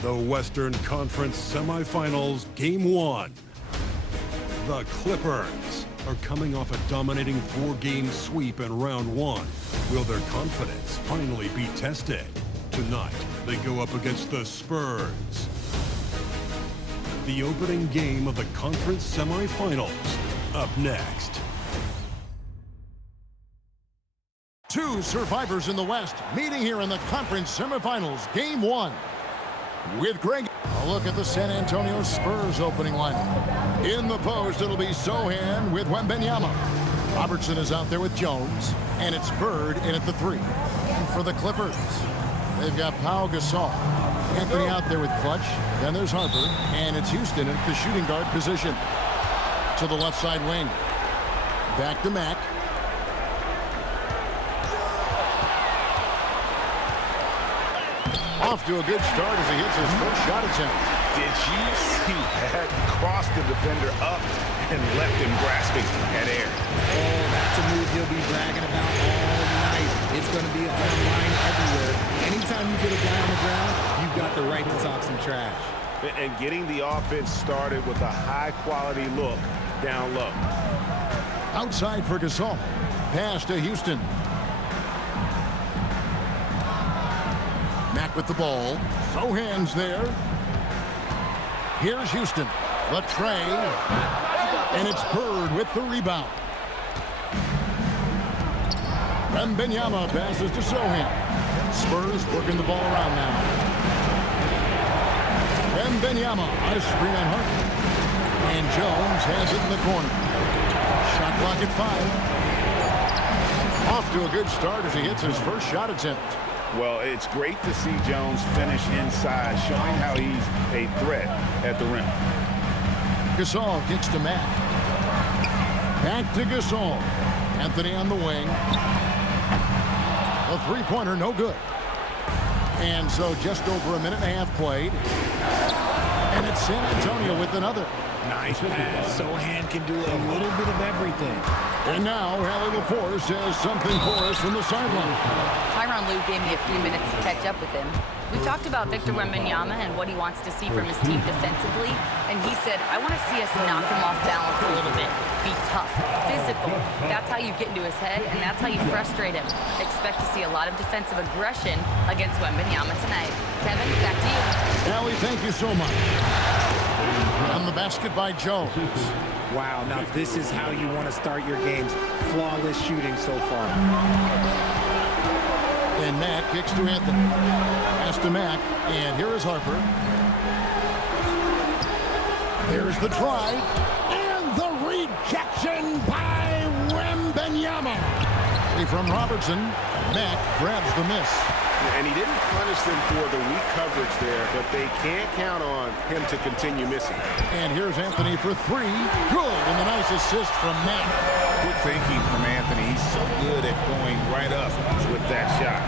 The Western Conference Semifinals, Game 1. The Clippers are coming off a dominating 4-game sweep in Round 1. Will their confidence finally be tested? Tonight, they go up against the Spurs. The opening game of the conference semifinals, up next. Two survivors in the West meeting here in the conference semifinals, Game 1. With Greg, a look at the San Antonio Spurs opening lineup. In the post, it'll be Sohan with Wembanyama. Robertson is out there with Jones, and it's Bird in at the 3. And for the Clippers, they've got Pau Gasol. Anthony out there with Clutch. Then there's Harper, and it's Houston at the shooting guard position. To the left side wing. Back to Mack. Off to a good start as he hits his first shot attempt. Did you see that? Crossed the defender up and left him grasping at air. Oh, that's a move he'll be bragging about all night. It's going to be online everywhere. Anytime you get a guy on the ground, you've got the right to talk some trash. And getting the offense started with a high-quality look down low. Outside for Gasol. Pass to Houston. Mack with the ball. Sohan's there. Here's Houston. The tray. And it's Bird with the rebound. Wembanyama passes to Sohan. Spurs working the ball around now. Wembanyama, a screen on Harper. And Jones has it in the corner. Shot clock at 5. Off to a good start as he hits his first shot attempt. Well, it's great to see Jones finish inside, showing how he's a threat at the rim. Gasol kicks to Mack. Back to Gasol. Anthony on the wing. A three-pointer, no good. And so just over a minute and a half played. And it's San Antonio with another. Nice pass. Sohan can do a little bit of everything. And now Hallie LaForce has something for us from the sideline. Tyronn Lue gave me a few minutes to catch up with him. We talked about Victor Wembanyama and what he wants to see from his team defensively, and he said, I want to see us knock him off balance a little bit. Be tough, physical. That's how you get into his head, and that's how you frustrate him. Expect to see a lot of defensive aggression against Wembanyama tonight. Kevin, back to you. Hallie, thank you so much. On the basket by Jones. Wow, now this is how you want to start your games. Flawless shooting so far. And Mack kicks to Anthony. Pass to Mack, and here is Harper. There's the drive, and the rejection by Wembanyama. From Robertson, Mack grabs the miss. And he didn't punish them for the weak coverage there, but they can't count on him to continue missing. And here's Anthony for 3. Good, and a nice assist from Mack. Good thinking from Anthony. He's so good at going right up with that shot.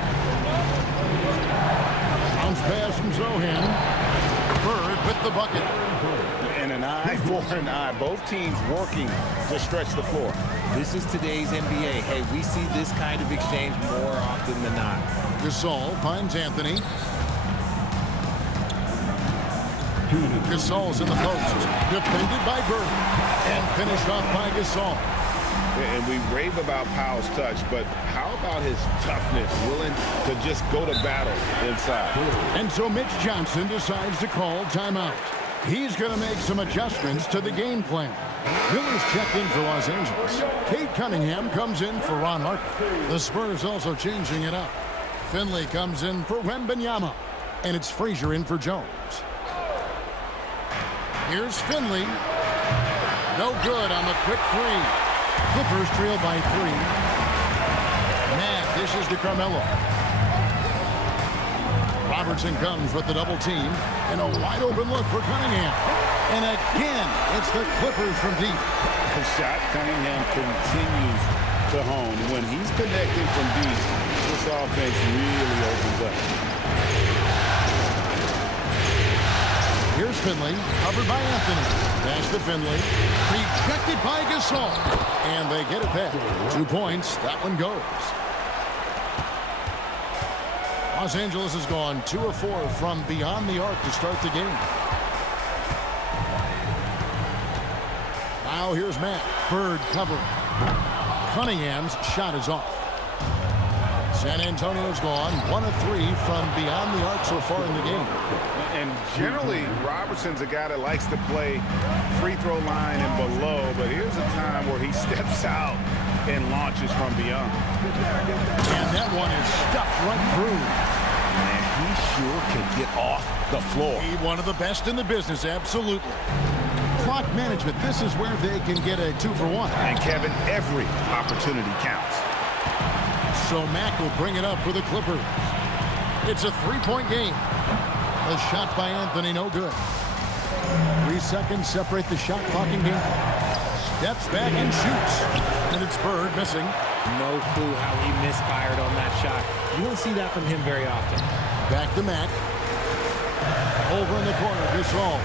Bounce pass from Sohan. Bird with the bucket. And an eye for an eye. Both teams working to stretch the floor. This is today's NBA. Hey, we see this kind of exchange more often than not. Gasol finds Anthony. Gasol's in the post. Defended by Bird. And finished off by Gasol. And we rave about Powell's touch, but how about his toughness, willing to just go to battle inside? And so Mitch Johnson decides to call timeout. He's going to make some adjustments to the game plan. Miller's checked in for Los Angeles. Kate Cunningham comes in for Ron Harper. The Spurs also changing it up. Finley comes in for Wembanyama. And it's Frazier in for Jones. Here's Finley. No good on the quick 3. Clippers trail by 3. Matt dishes to Carmelo. Robertson comes with the double team. And a wide open look for Cunningham. And again, it's the Clippers from deep. The shot Cunningham continues to hone. When he's connecting from deep, this offense really opens up. Here's Finley, covered by Anthony. Pass to Finley. Rejected by Gasol. And they get it back. 2 points. That one goes. Los Angeles has gone 2 of 4 from beyond the arc to start the game. Now here's Matt. Bird covering. Cunningham's shot is off. San Antonio's gone 1 of 3 from beyond the arc so far in the game. And generally, Robertson's a guy that likes to play free throw line and below, but here's a time where he steps out and launches from beyond. And that one is stuffed right through. And he sure can get off the floor. He one of the best in the business, absolutely. Clock management, this is where they can get a 2 for 1. And Kevin, every opportunity counts. So Mack will bring it up for the Clippers. It's a 3-point game. The shot by Anthony, no good. 3 seconds separate the shot clock and game. Steps back and shoots. And it's Bird missing. No clue how he misfired on that shot. You don't see that from him very often. Back to Mack. Over in the corner, Gasol.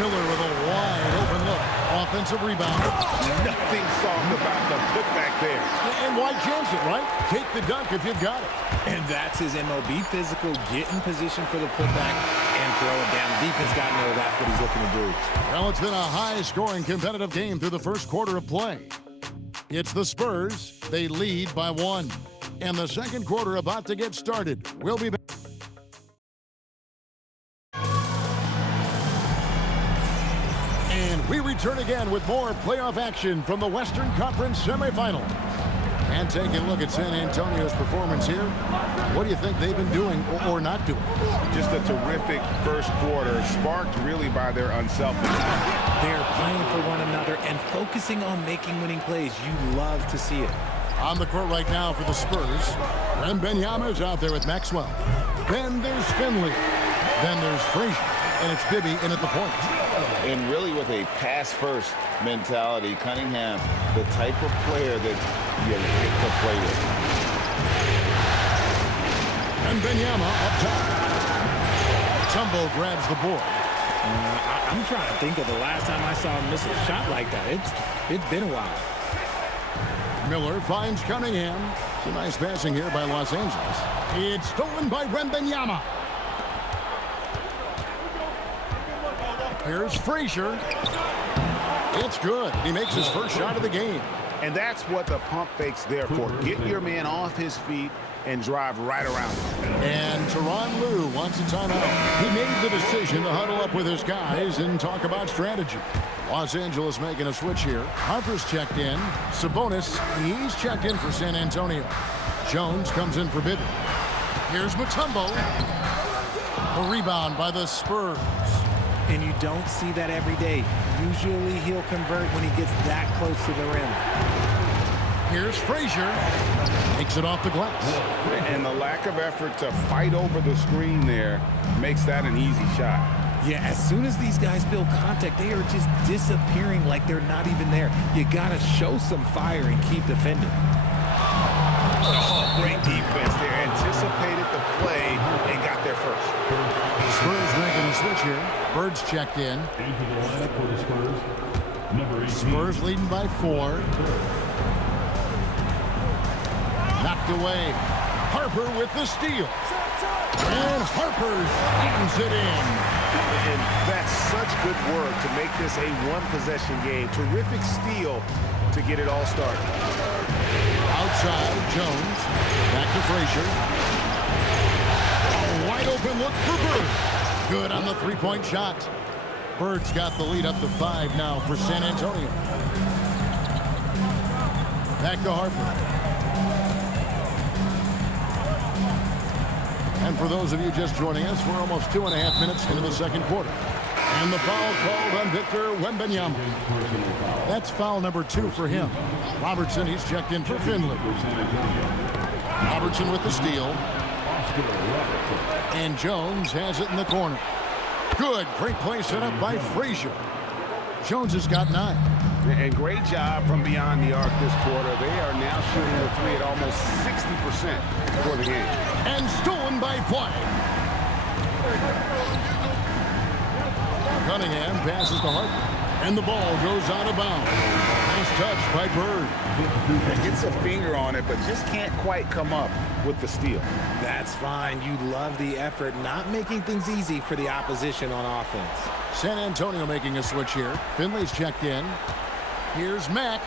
Miller with a wide open look. Offensive rebound. Nothing soft about the putback there. And why chance it, right? Take the dunk if you've got it. And that's his MO. Be physical, get in position for the putback, and throw it down. The defense got to know that's what he's looking to do. Well, it's been a high-scoring, competitive game through the first quarter of play. It's the Spurs. They lead by 1. And the second quarter about to get started. We'll be back. And we return again with more playoff action from the Western Conference semifinals. And taking a look at San Antonio's performance here. What do you think they've been doing or not doing? Just a terrific first quarter, sparked really by their unselfishness. They're playing for one another and focusing on making winning plays. You love to see it. On the court right now for the Spurs, Wembanyama is out there with Maxwell. Then there's Finley. Then there's Frazier. And it's Bibby in at the point. And really with a pass-first mentality, Cunningham, the type of player that you get to play with. Wembanyama up top. Tumbo grabs the board. I'm trying to think of the last time I saw him miss a shot like that. It's been a while. Miller finds Cunningham. It's a nice passing here by Los Angeles. It's stolen by Wembanyama. Here's Frazier. It's good. He makes his first shot of the game. And that's what the pump fake's there for. Get your man off his feet and drive right around him. And Tyronn Lue wants a timeout. He made the decision to huddle up with his guys and talk about strategy. Los Angeles making a switch here. Harper's checked in. Sabonis, he's checked in for San Antonio. Jones comes in for Bibby. Here's Mutombo. The rebound by the Spurs. And you don't see that every day. Usually he'll convert when he gets that close to the rim. Here's Frazier. Takes it off the glass. And the lack of effort to fight over the screen there makes that an easy shot. Yeah, as soon as these guys feel contact, they are just disappearing like they're not even there. You got to show some fire and keep defending. Oh, great defense there. Anticipated the play and got there first. Spurs making a switch here. Bird's checked in. Spurs leading by 4. Knocked away. Harper with the steal. And Harper slams it in. And that's such good work to make this a one-possession game. Terrific steal to get it all started. Outside, Jones. Back to Frazier. A wide open look for Bird. Good on the three-point shot. Bird's got the lead up to 5 now for San Antonio. Back to Harper. And for those of you just joining us, we're almost 2.5 minutes into the second quarter. And the foul called on Victor Wembanyama. That's foul number 2 for him. Robertson, he's checked in for Finley. Robertson with the steal. And Jones has it in the corner. Good, great play set up by Frazier. Jones has got 9. And great job from beyond the arc this quarter. They are now shooting the 3 at almost 60% for the game. And stolen by White. Cunningham passes to Harper. And the ball goes out of bounds. Nice touch by Bird. He gets a finger on it, but just can't quite come up with the steal. That's fine. You love the effort, not making things easy for the opposition on offense. San Antonio making a switch here. Finley's checked in. Here's Mack.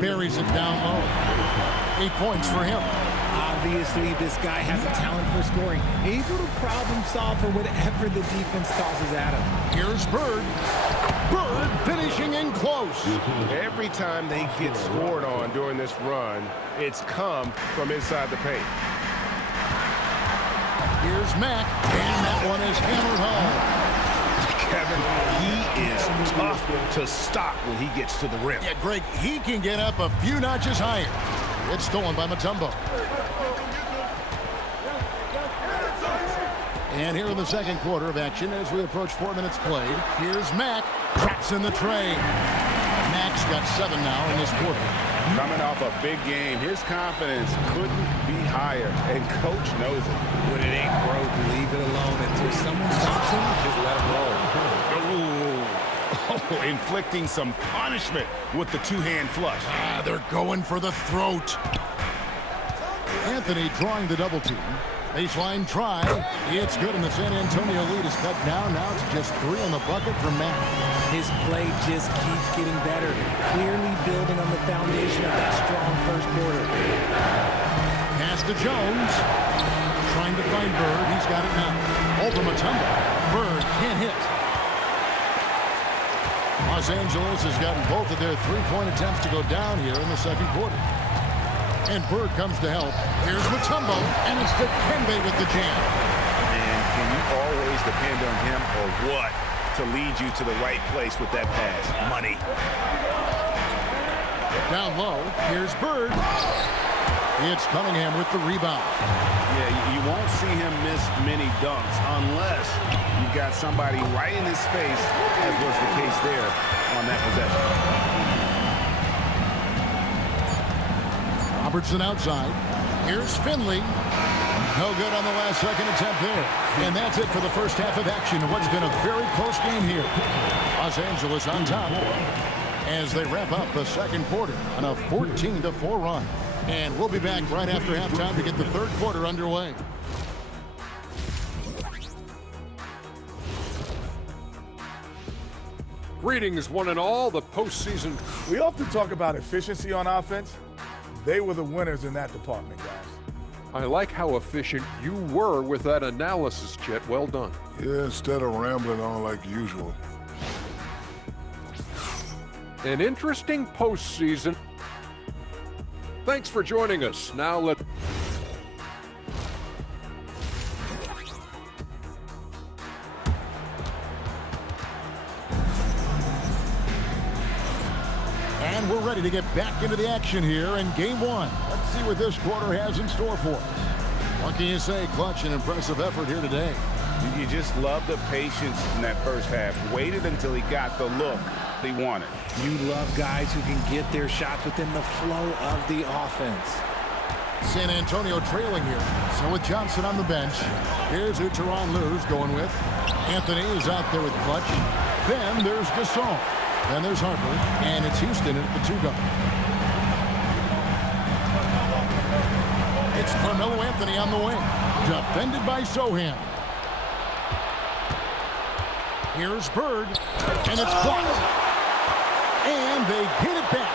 Buries it down low. 8 points for him. Obviously, this guy has a talent for scoring. Able to problem solve for whatever the defense tosses at him. Here's Bird. Bird finishing in close. Every time they get scored on during this run, it's come from inside the paint. Here's Mack. And that one is hammered home. Kevin, he is tough to stop when he gets to the rim. Yeah, Greg, he can get up a few notches higher. It's stolen by Mutombo. And here in the second quarter of action as we approach 4 minutes played. Here's Mack. Drops in the tray. Mack's got 7 now in this quarter. Coming off a big game, his confidence couldn't be higher, and coach knows it. When it ain't broke, leave it alone until someone stops him. Just let him roll. Oh, inflicting some punishment with the two-hand flush. They're going for the throat. Anthony drawing the double team. Baseline try. It's good, and the San Antonio lead is cut down now to just 3 on the bucket from Mack. His play just keeps getting better, clearly building on the foundation of that strong first quarter. Pass to Jones. Trying to find Bird. He's got it now. Over Mutombo. Bird can't hit. Los Angeles has gotten both of their three-point attempts to go down here in the second quarter. And Bird comes to help. Here's Mutombo, and it's Dikembe with the jam. And can you always depend on him or what to lead you to the right place with that pass? Money. Down low, here's Bird. It's Cunningham with the rebound. Yeah, you won't see him miss many dunks unless you've got somebody right in his face, as was the case there on that possession. Robertson outside. Here's Finley. No good on the last second attempt there. And that's it for the first half of action. What's been a very close game here. Los Angeles on top as they wrap up the second quarter on a 14-4 run. And we'll be back right after halftime to get the third quarter underway. Greetings, one and all. The postseason. We often talk about efficiency on offense. They were the winners in that department, guys. I like how efficient you were with that analysis, Chet. Well done. Yeah, instead of rambling on like usual. An interesting postseason. Thanks for joining us. Now let. And we're ready to get back into the action here in game one. Let's see what this quarter has in store for us. What can you say? Clutch and impressive effort here today. You just love the patience in that first half. Waited until he got the look he wanted. You love guys who can get their shots within the flow of the offense. San Antonio trailing here. So with Johnson on the bench, here's who Tyronn Lue's going with. Anthony is out there with Clutch. Then there's Gasol. Then there's Harper. And it's Houston at the 2-guard. It's Carmelo Anthony on the wing. Defended by Sohan. Here's Bird. And it's blocked. And they get it back.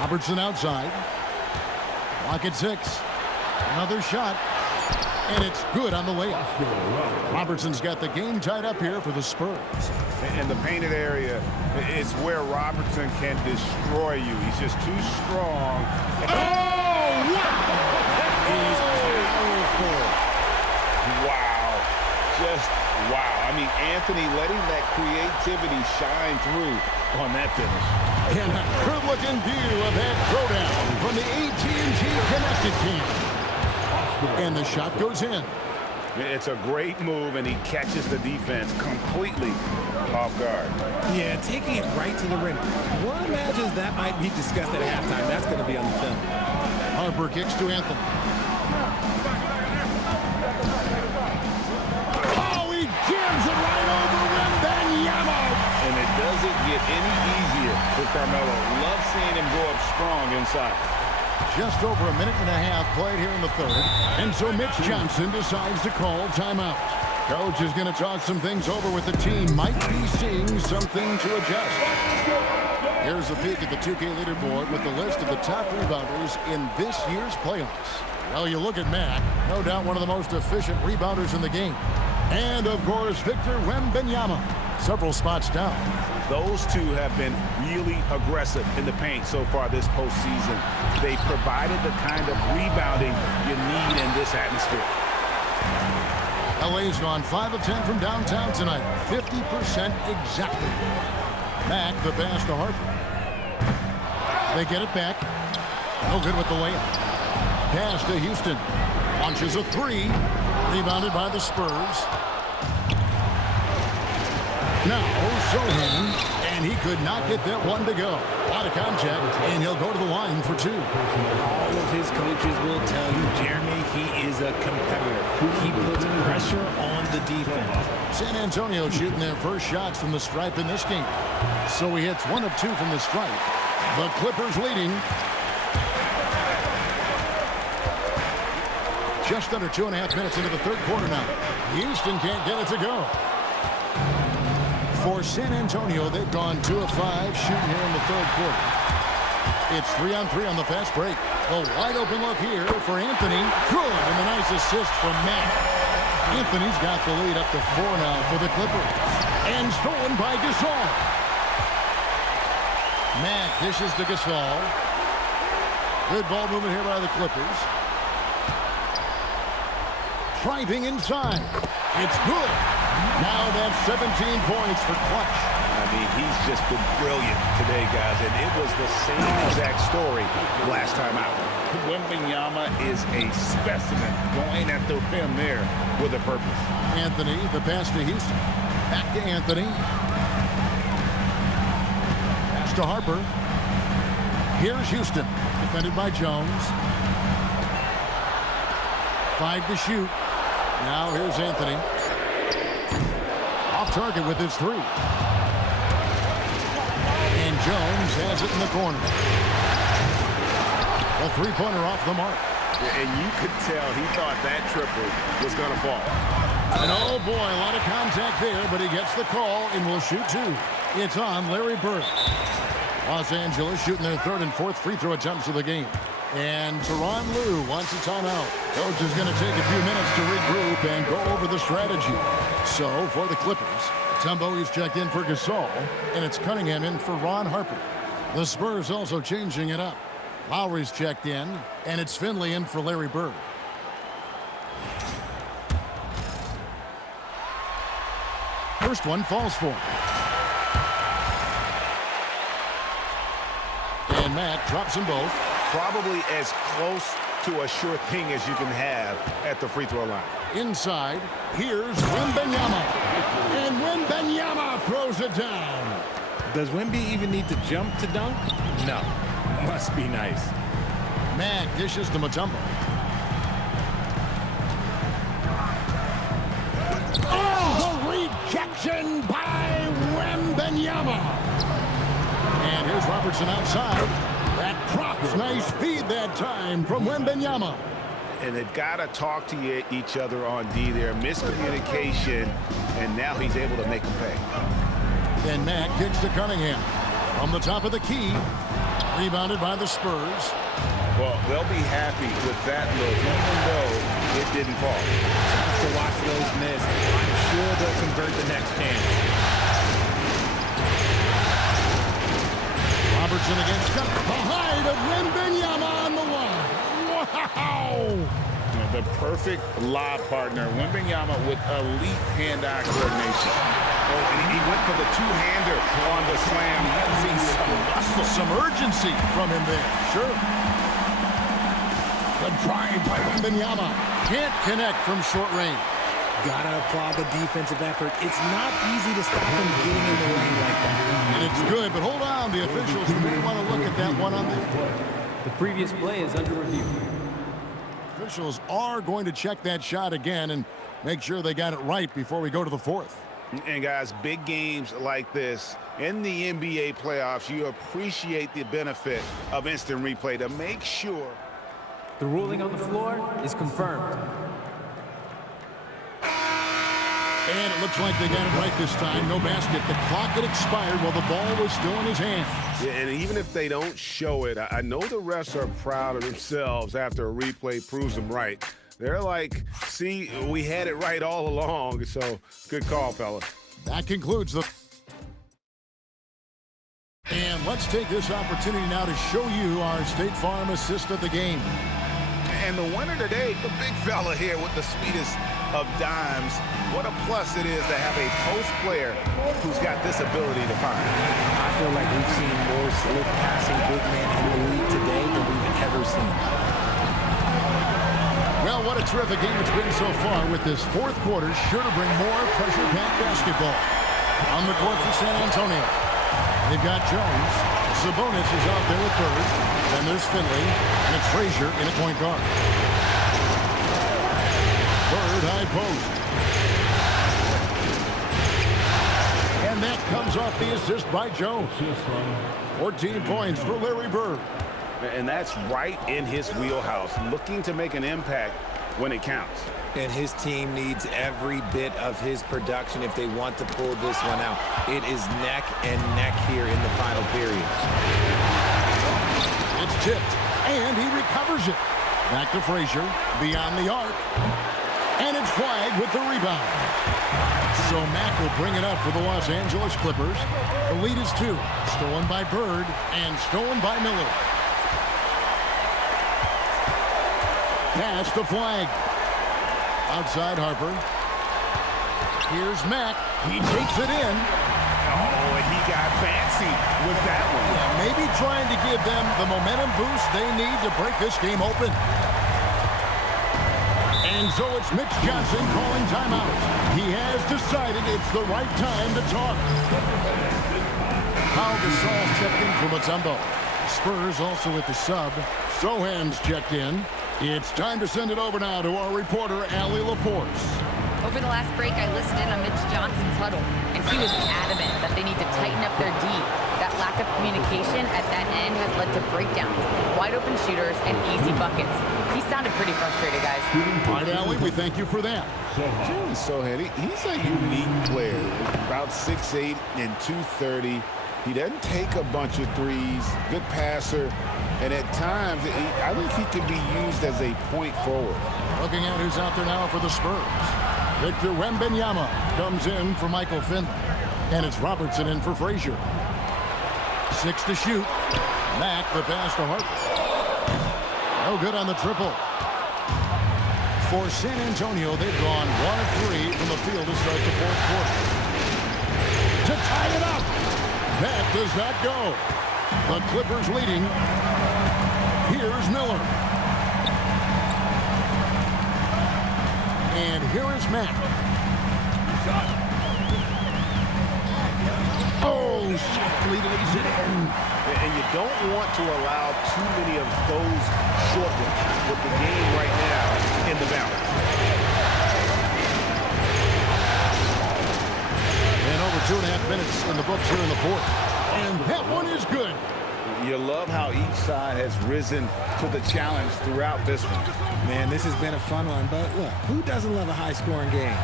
Robertson outside. Clock at 6. Another shot. And it's good on the layup. Robertson's got the game tied up here for the Spurs. In the painted area, it's where Robertson can destroy you. He's just too strong. Oh, wow! He's powerful. Wow. Just wow. I mean, Anthony letting that creativity shine through on that finish. And a good-looking view of that throwdown from the AT&T Connected team. And the shot goes in. It's a great move, and he catches the defense completely off guard. Yeah, taking it right to the rim. One imagines that might be discussed at halftime. That's going to be on the film. Harper kicks to Anthony. Oh, he Jams it right over Wembanyama. And it doesn't get any easier for Carmelo. Love seeing him go up strong inside. Just over a minute and a half played here in the third. And so Mitch Johnson decides to call timeout. Coach is going to talk some things over with the team. Might be seeing something to adjust. Here's a peek at the 2K leaderboard with the list of the top rebounders in this year's playoffs. Well, you look at Mac, no doubt one of the most efficient rebounders in the game. And, of course, Victor Wembanyama, several spots down. Those two have been really aggressive in the paint so far this postseason. They provided the kind of rebounding you need in this atmosphere. LA's gone 5 of 10 from downtown tonight. 50% exactly. Mac, the pass to Harper. They get it back. No good with the layup. Pass to Houston. Launches a three. Rebounded by the Spurs. Now, Sohan, and he could not get that one to go. Out of contact, and he'll go to the line for two. All of his coaches will tell you, Jeremy, he is a competitor. He puts pressure on the defense. San Antonio shooting their first shots from the stripe in this game. So he hits 1 of 2 from the stripe. The Clippers leading. Just under 2.5 minutes into the third quarter now. Houston can't get it to go. For San Antonio, they've gone 2 of 5 shooting here in the third quarter. It's 3-on-3 on the fast break. A wide open look here for Anthony. Good, and the nice assist from Matt. Anthony's got the lead up to 4 now for the Clippers. And stolen by Gasol. Matt dishes to Gasol. Good ball movement here by the Clippers. Driving inside. It's good. Now that's 17 points for Clutch. I mean, he's just been brilliant today, guys, and it was the same exact story last time out. Wembanyama is a specimen going at the rim there with a purpose. Anthony, the pass to Houston. Back to Anthony. Pass to Harper. Here's Houston, defended by Jones. 5 to shoot. Now here's Anthony. Off target with his 3. And Jones has it in the corner. A three-pointer off the mark. And you could tell he thought that triple was going to fall. And oh boy, a lot of contact there, but he gets the call and will shoot 2. It's on Larry Bird. Los Angeles shooting their 3rd and 4th free throw attempts of the game. And Tyronn Lue wants a timeout. Coach is going to take a few minutes to regroup and go over the strategy. So, for the Clippers, Tumbo is checked in for Gasol, and it's Cunningham in for Ron Harper. The Spurs also changing it up. Lowry's checked in, and it's Finley in for Larry Bird. First one falls for him. And Matt drops them both. Probably as close to a sure thing as you can have at the free throw line. Inside, here's Wembanyama. And Wembanyama throws it down. Does Wemby even need to jump to dunk? No. Must be nice. Matt dishes to Mutombo. Oh, the rejection by Wembanyama. And here's Robertson outside. That drops. Nice feed that time from Wembanyama. And they've got to talk to each other on D there. Miscommunication, and now he's able to make them pay. Then Matt kicks to Cunningham. From the top of the key. Rebounded by the Spurs. Well, they'll be happy with that look, even though it didn't fall. Tough to watch those miss. I'm sure they'll convert the next chance. Robertson against Cup. The height of Wembanyama on the line. Wow! The perfect lob partner. Wembanyama with elite hand-eye coordination. Oh, and he went for the two-hander on the slam. See some muscle. Some urgency from him there. Sure. The drive by Wembanyama. Can't connect from short range. Gotta applaud the defensive effort. It's not easy to stop them getting in the lane like that. And it's good, but hold on. The officials may want to look at that one on The previous play is under review. Officials are going to check that shot again, and Make sure they got it right before we go to the fourth. And guys, big games like this in the NBA playoffs, you appreciate the benefit of instant replay to make sure. The ruling on the floor is confirmed. And it looks like they got it right this time. No basket. The clock had expired while the ball was still in his hand. Yeah, and even if they don't show it, I know the refs are proud of themselves after a replay proves them right. They're like, see, we had it right all along. So good call, fella. That concludes the... And let's take this opportunity now to show you our State Farm assist of the game. And the winner today, the big fella here with the sweetest of dimes. What a plus it is to have a post player who's got this ability to find. I feel like we've seen more slick passing big men in the league today than we've ever seen. Well, what a terrific game it's been so far with this fourth quarter. Sure to bring more pressure-packed basketball. On the court for San Antonio. They've got Jones. Sabonis is out there with Bird. Then there's Finley. And it's Frazier in a point guard. Bird high post. And that comes off the assist by Jones. 14 points for Larry Bird. And that's right in his wheelhouse, looking to make an impact when it counts. And his team needs every bit of his production if they want to pull this one out. It is neck and neck here in the final period. It's tipped, and he recovers it. Back to Frazier, beyond the arc. And it's flagged with the rebound. So Mack will bring it up for the Los Angeles Clippers. The lead is 2. Stolen by Bird and stolen by Miller. Pass the flag. Outside Harper. Here's Mack. He takes it in. Oh, and he got fancy with that one. Yeah, maybe trying to give them the momentum boost they need to break this game open. And so it's Mitch Johnson calling timeout. He has decided it's the right time to talk. Pau Gasol checked in for Mutombo. Spurs also with the sub. Sohan's checked in. It's time to send it over now to our reporter, Allie LaForce. Over the last break, I listened in on Mitch Johnson's huddle, and he was adamant that they need to tighten up their D. That lack of communication at that end has led to breakdowns, wide open shooters, and easy buckets. He sounded pretty frustrated, guys. All right, Allie, we thank you for that. Sohan, he's a unique player. About 6'8" and 230. He doesn't take a bunch of threes. Good passer. And at times, I think he could be used as a point forward. Looking at who's out there now for the Spurs. Victor Wembanyama comes in for Michael Finley. And it's Robertson in for Frazier. 6 to shoot. Mack the pass to Harper. No good on the triple. For San Antonio, they've gone 1 of 3 from the field to start the fourth quarter. To tie it up. That does not go. The Clippers leading. Here's Miller. And here is Mack. Oh, softly lays it in. And you don't want to allow too many of those short ones with the game right now in the balance. And over 2.5 minutes in the books here in the fourth. And that one is good. You love how each side has risen to the challenge throughout this one. Man, this has been a fun one, but look, who doesn't love a high-scoring game?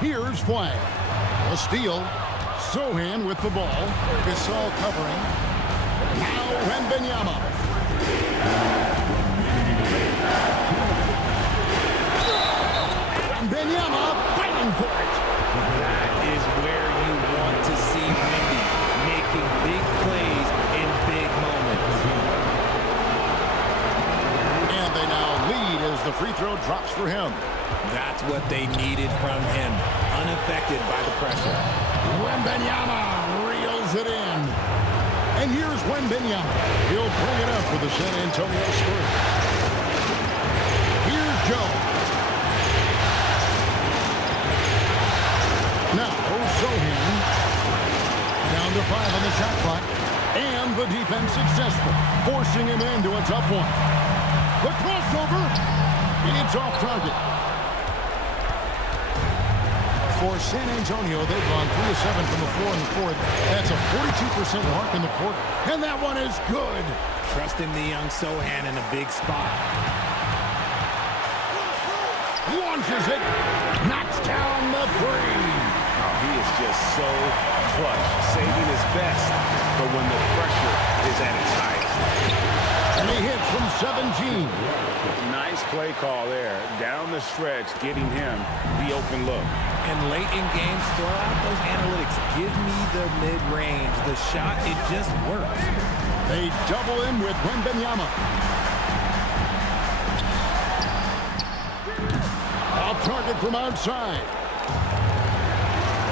Here's Flag. A steal. Sohan with the ball. Gasol covering. Now Wembanyama. Wembanyama fighting for it. That is where you want to see Wendy, making big plays in big moments. And they now lead as the free throw drops for him. That's what they needed from him, unaffected by the pressure. Wembanyama reels it in. And here's Wembanyama. He'll bring it up for the San Antonio Spurs. Here's Jones. Now, Sohan. Down to 5 on the shot clock. And the defense successful, forcing him into a tough one. The crossover. It's off target. For San Antonio, they've gone 3 of 7 from the floor in the fourth. That's a 42% mark in the quarter. And that one is good. Trusting the young Sohan in a big spot. Launches it. Knocks down the three. Oh, he is just so clutch, saving his best for when the pressure is at its highest. And he hits from 17. Nice play call there. Down the stretch, getting him the open look. And late in games, throw out those analytics. Give me the mid-range. The shot, it just works. They double him with Wembanyama. Off target from outside.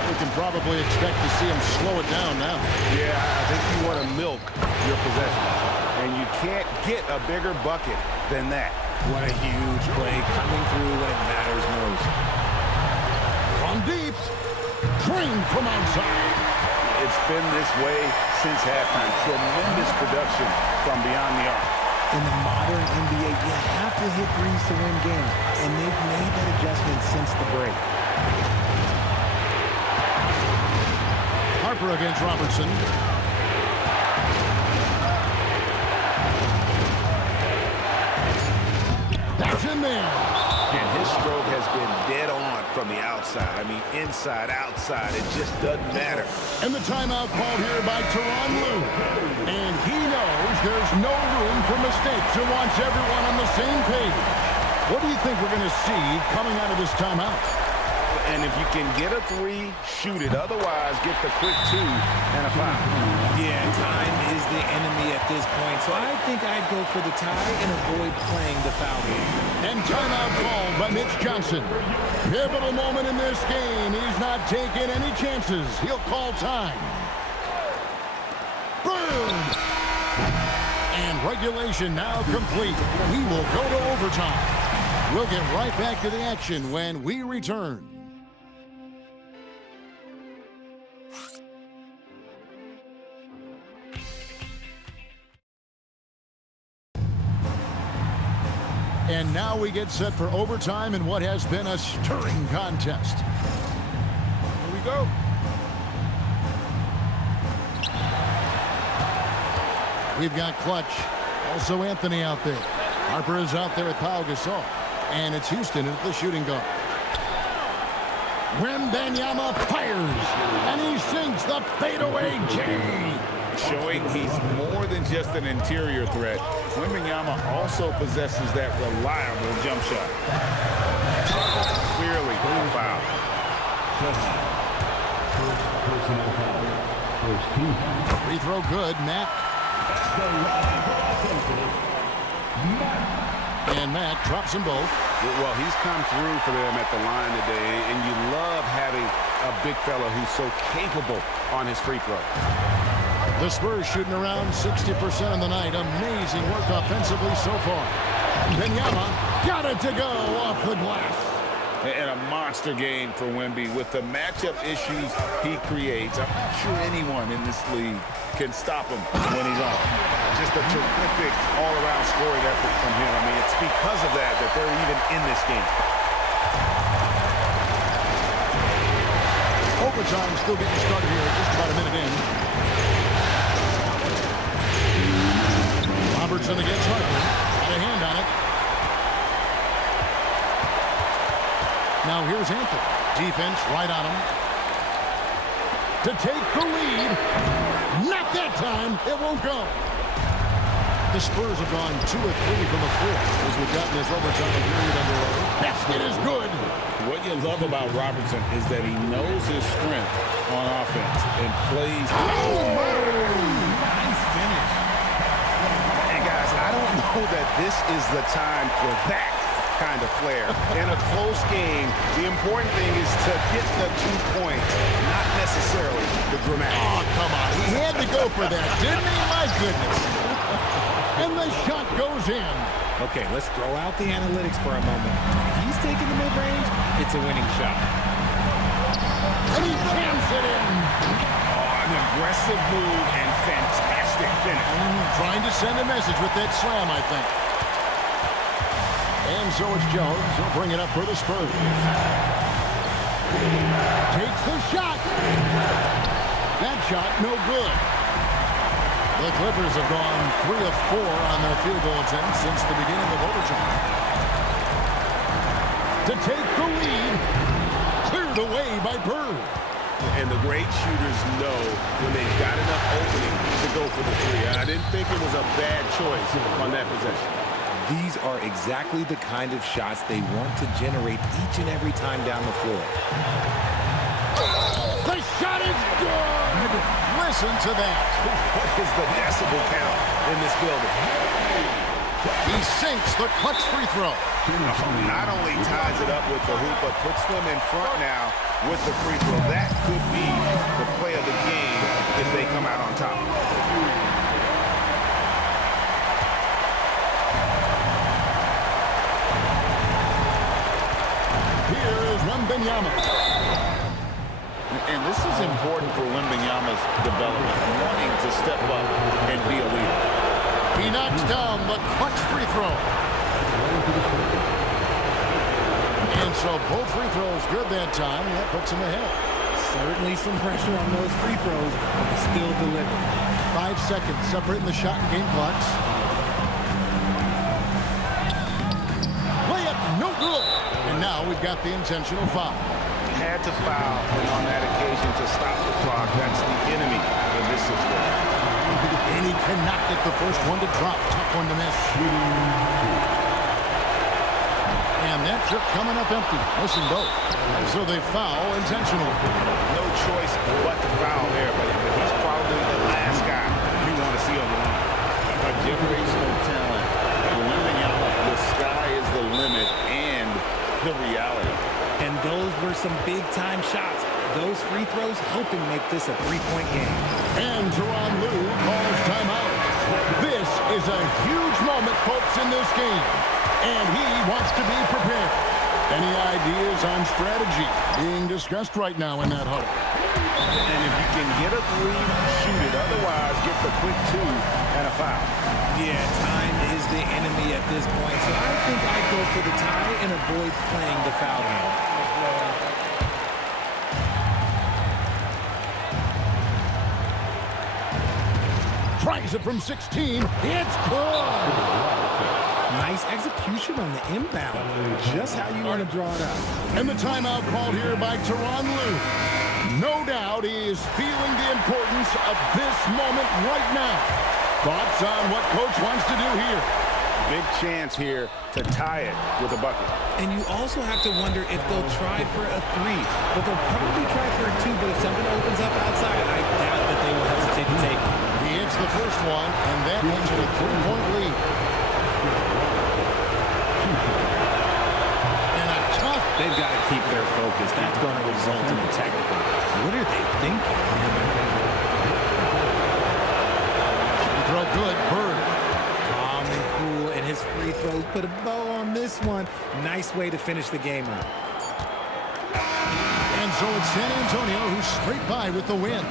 We can probably expect to see him slow it down now. Yeah, I think you want to milk your possessions. And you can't get a bigger bucket than that. What a huge play coming through when it matters most. From deep. Drained from outside. It's been this way since halftime. Tremendous production from beyond the arc. In the modern NBA, you have to hit threes to win games, and they've made that adjustment since the break. Harper against Robertson. That's in there. And his stroke has been dead on from the outside. I mean, inside, outside, it just doesn't matter. And the timeout called here by Tyronn Lue. And he knows there's no room for mistakes and wants everyone on the same page. What do you think we're going to see coming out of this timeout? And if you can get a three, shoot it. Otherwise, get the quick two and a foul. Yeah, time is the enemy at this point, so I think I'd go for the tie and avoid playing the foul game. And timeout called by Mitch Johnson. Pivotal moment in this game. He's not taking any chances. He'll call time. Boom! And regulation now complete. We will go to overtime. We'll get right back to the action when we return. And now we get set for overtime in what has been a stirring contest. Here we go. We've got Clutch. Also Anthony out there. Harper is out there with Pau Gasol. And it's Houston at the shooting guard. Wembanyama fires. And he sinks the fadeaway J. Showing he's more than just an interior threat. Wembanyama also possesses that reliable jump shot. Clearly a foul. Free throw good, Matt. And Matt drops them both. Well, he's come through for them at the line today, and you love having a big fella who's so capable on his free throw. The Spurs shooting around 60% on the night. Amazing work offensively so far. Wembanyama got it to go off the glass. And a monster game for Wemby with the matchup issues he creates. I'm not sure anyone in this league can stop him when he's on. Just a terrific all-around scoring effort from him. I mean, it's because of that they're even in this game. Overtime still getting started here, just about a minute in. Robertson against Harper. Got a hand on it. Now here's Anthony. Defense right on him. To take the lead. Not that time. It won't go. The Spurs have gone 2 of 3 from the floor as we've gotten this overtime period underway. Basket is good. What you love about Robertson is that he knows his strength on offense and plays. Nice finish. And guys, I don't know that this is the time for that kind of flair. In a close game, the important thing is to get the 2 points, not necessarily the dramatic. Oh, come on. He had to go for that, didn't he? My goodness. And the shot goes in. Okay, let's throw out the analytics for a moment. If he's taking the mid-range, it's a winning shot. And he jams it in. Oh, an aggressive move and fantastic finish. Trying to send a message with that slam, I think. And so it's Jones. He'll bring it up for the Spurs. Takes the shot. That shot no good. The Clippers have gone 3 of 4 on their field goal attempts since the beginning of overtime. To take the lead, cleared away by Bird. And the great shooters know when they've got enough opening to go for the three. I didn't think it was a bad choice on that possession. These are exactly the kind of shots they want to generate each and every time down the floor. The shot is good. Listen to that. What is the decibel count in this building? He sinks the clutch free throw. Not only ties it up with the hoop, but puts them in front now with the free throw. That could be the play of the game if they come out on top. Here is Wembanyama. And this is important for Wembanyama's development, wanting to step up and be a leader. He knocks down the clutch free throw. And so both free throws good that time. That puts him ahead. Certainly some pressure on those free throws, but still delivered. 5 seconds separating the shot and game clocks. Layup, no good. And now we've got the intentional foul. Had to foul, and on that occasion to stop the clock. That's the enemy in this situation. And he cannot get the first one to drop. Tough one to miss. And that trip coming up empty. Missing both. And so they foul intentionally. No choice but to foul there, but he's probably the last guy you want to see on the line. A generational talent. The sky is the limit and the reality. And those were some big-time shots. Those free throws helping make this a three-point game. And Tyronn Lue calls timeout. This is a huge moment, folks, in this game. And he wants to be prepared. Any ideas on strategy being discussed right now in that huddle? And if you can get a three, shoot it. Otherwise, get the quick 2 and a foul. Yeah, time is the enemy at this point, so I think I'd go for the tie and avoid playing the foul game. Tries it from 16. It's good. Nice execution on the inbound. Just how you want to draw it up. And the timeout called here by Tyronn Lue. No doubt he is feeling the importance of this moment right now. Thoughts on what Coach wants to do here? Big chance here to tie it with a bucket. And you also have to wonder if they'll try for a 3. But they'll probably try for a 2. But if something opens up outside, I doubt that they will hesitate to take it. He hits the first one, and that makes it a 3-point lead. And a tough... They've got to keep their focus. That's going to result in a technical. What are they thinking? Throw good. Bird. Calm and cool, and his free throws put a bow on this one. Nice way to finish the game up. And so it's San Antonio who's straight by with the win.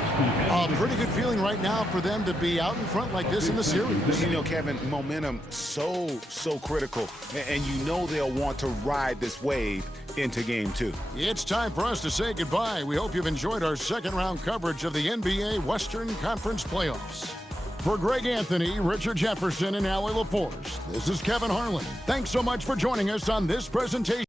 A pretty good feeling right now for them to be out in front like this in the series. You know, Kevin, momentum so critical. And you know they'll want to ride this wave into game 2. It's time for us to say goodbye. We hope you've enjoyed our second round coverage of the NBA Western Conference Playoffs. For Greg Anthony, Richard Jefferson, and Allie LaForce, this is Kevin Harlan. Thanks so much for joining us on this presentation.